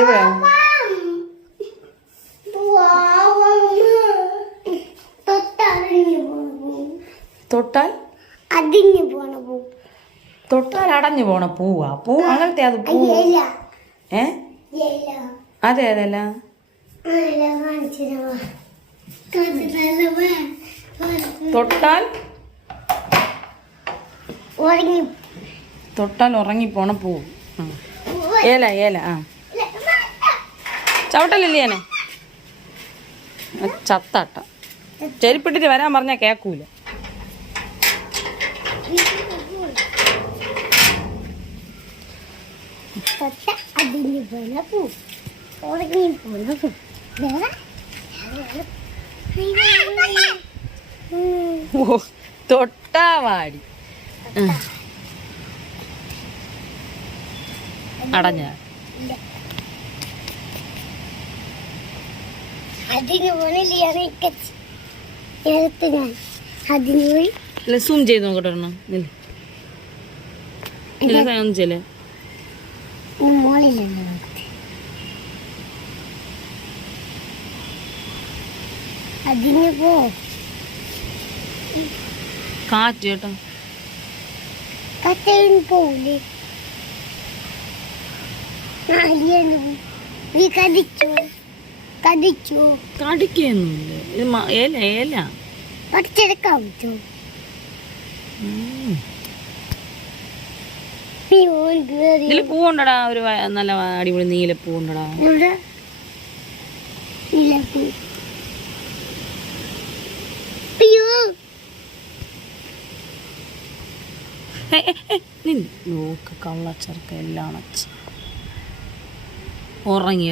എവിടെ തൊട്ടാൽ തൊട്ടാൽ അടഞ്ഞു പോണ പൂവാ? പൂ അങ്ങനത്തെ അത് പൂ? അതെ അതല്ല. തൊട്ടാൽ തൊട്ടാൽ ഉറങ്ങിപ്പോണ പൂ. ഏല ഏല. ആ ചവിട്ടല്ലേ ഞാനെ ചത്താട്ട. ചെരുപ്പിട്ടിട്ട് വരാൻ പറഞ്ഞാൽ കേക്കൂല. തൊട്ടാവാടി അടഞ്ഞ സൂം ചെയ്ത് നോക്കട്ടെ. ഒന്നിച്ചല്ലേ അതിന് പോ. കാറ്റ് കേട്ടോ. കത്തയും പോവില്ലേ? കടിക്കൊന്നുമില്ല. ഏല ഏല പറിച്ചെടുക്കാൻ പറ്റുമോ? ഇതില് പൂവുണ്ടടാ. ഒരു നല്ല അടിപൊളി നീല പൂവുണ്ടടാ. നോക്ക് കള്ളച്ചെറുക്ക എല്ലാം ഉറങ്ങി.